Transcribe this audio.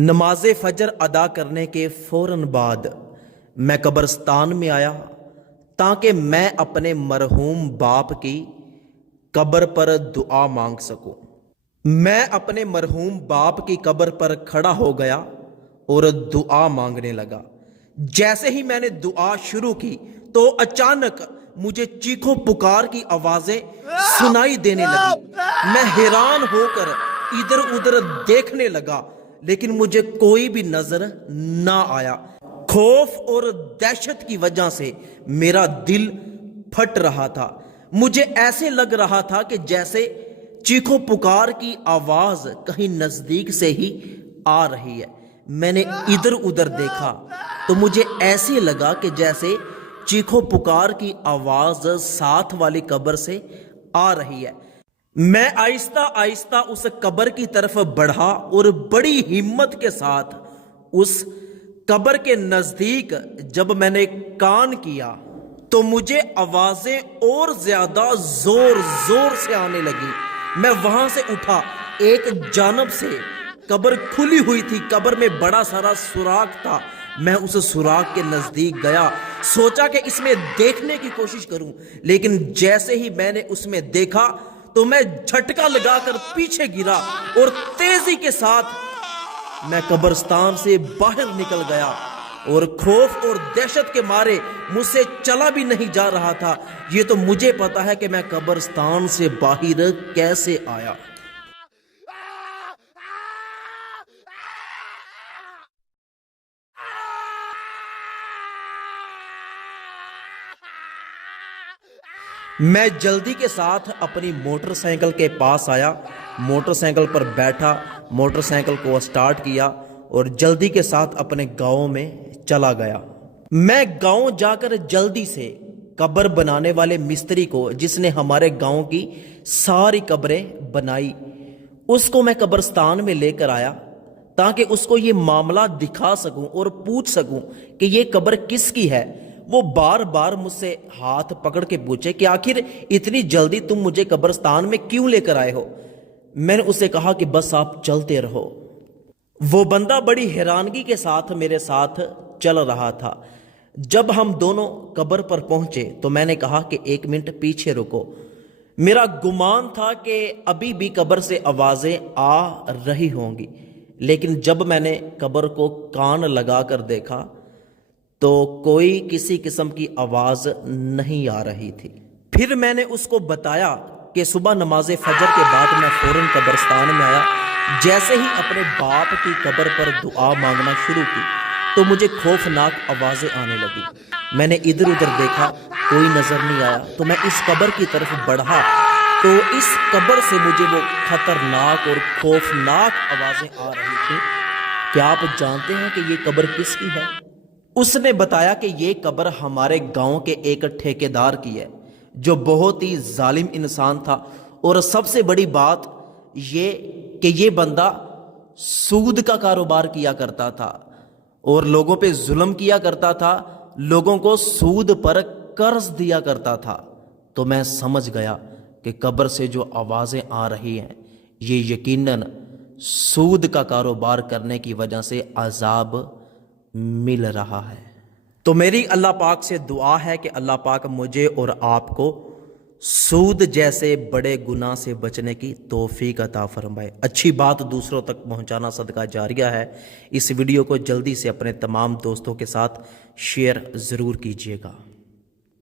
نماز فجر ادا کرنے کے فوراً بعد میں قبرستان میں آیا تاکہ میں اپنے مرحوم باپ کی قبر پر دعا مانگ سکوں۔ میں اپنے مرحوم باپ کی قبر پر کھڑا ہو گیا اور دعا مانگنے لگا۔ جیسے ہی میں نے دعا شروع کی تو اچانک مجھے چیخو پکار کی آوازیں سنائی دینے لگی۔ میں حیران ہو کر ادھر ادھر دیکھنے لگا لیکن مجھے کوئی بھی نظر نہ آیا۔ خوف اور دہشت کی وجہ سے میرا دل پھٹ رہا تھا۔ مجھے ایسے لگ رہا تھا کہ جیسے چیخو پکار کی آواز کہیں نزدیک سے ہی آ رہی ہے۔ میں نے ادھر ادھر دیکھا تو مجھے ایسے لگا کہ جیسے چیخو پکار کی آواز ساتھ والی قبر سے آ رہی ہے۔ میں آہستہ آہستہ اس قبر کی طرف بڑھا اور بڑی ہمت کے ساتھ اس قبر کے نزدیک جب میں نے کان کیا تو مجھے آوازیں اور زیادہ زور زور سے آنے لگی۔ میں وہاں سے اٹھا، ایک جانب سے قبر کھلی ہوئی تھی، قبر میں بڑا سارا سوراخ تھا۔ میں اس سوراخ کے نزدیک گیا، سوچا کہ اس میں دیکھنے کی کوشش کروں، لیکن جیسے ہی میں نے اس میں دیکھا تو میں جھٹکا لگا کر پیچھے گرا اور تیزی کے ساتھ میں قبرستان سے باہر نکل گیا اور خوف اور دہشت کے مارے مجھ سے چلا بھی نہیں جا رہا تھا۔ یہ تو مجھے پتا ہے کہ میں قبرستان سے باہر کیسے آیا۔ میں جلدی کے ساتھ اپنی موٹر سائیکل کے پاس آیا، موٹر سائیکل پر بیٹھا، موٹر سائیکل کو سٹارٹ کیا اور جلدی کے ساتھ اپنے گاؤں میں چلا گیا۔ میں گاؤں جا کر جلدی سے قبر بنانے والے مستری کو، جس نے ہمارے گاؤں کی ساری قبریں بنائی، اس کو میں قبرستان میں لے کر آیا تاکہ اس کو یہ معاملہ دکھا سکوں اور پوچھ سکوں کہ یہ قبر کس کی ہے۔ وہ بار بار مجھ سے ہاتھ پکڑ کے پوچھے کہ آخر اتنی جلدی تم مجھے قبرستان میں کیوں لے کر آئے ہو؟ میں نے اسے کہا کہ بس آپ چلتے رہو۔ وہ بندہ بڑی حیرانگی کے ساتھ میرے ساتھ چل رہا تھا۔ جب ہم دونوں قبر پر پہنچے تو میں نے کہا کہ 1 منٹ پیچھے رکو۔ میرا گمان تھا کہ ابھی بھی قبر سے آوازیں آ رہی ہوں گی، لیکن جب میں نے قبر کو کان لگا کر دیکھا تو کوئی کسی قسم کی آواز نہیں آ رہی تھی۔ پھر میں نے اس کو بتایا کہ صبح نماز فجر کے بعد میں فوراً قبرستان میں آیا۔ جیسے ہی اپنے باپ کی قبر پر دعا مانگنا شروع کی تو مجھے خوفناک آوازیں آنے لگی۔ میں نے ادھر ادھر دیکھا، کوئی نظر نہیں آیا تو میں اس قبر کی طرف بڑھا تو اس قبر سے مجھے وہ خطرناک اور خوفناک آوازیں آ رہی تھیں۔ کیا آپ جانتے ہیں کہ یہ قبر کس کی ہے؟ اس نے بتایا کہ یہ قبر ہمارے گاؤں کے ایک ٹھیکیدار کی ہے جو بہت ہی ظالم انسان تھا، اور سب سے بڑی بات یہ کہ یہ بندہ سود کا کاروبار کیا کرتا تھا اور لوگوں پہ ظلم کیا کرتا تھا، لوگوں کو سود پر قرض دیا کرتا تھا۔ تو میں سمجھ گیا کہ قبر سے جو آوازیں آ رہی ہیں یہ یقیناً سود کا کاروبار کرنے کی وجہ سے عذاب مل رہا ہے۔ تو میری اللہ پاک سے دعا ہے کہ اللہ پاک مجھے اور آپ کو سود جیسے بڑے گناہ سے بچنے کی توفیق عطا فرمائے۔ اچھی بات دوسروں تک پہنچانا صدقہ جاریہ ہے۔ اس ویڈیو کو جلدی سے اپنے تمام دوستوں کے ساتھ شیئر ضرور کیجیے گا۔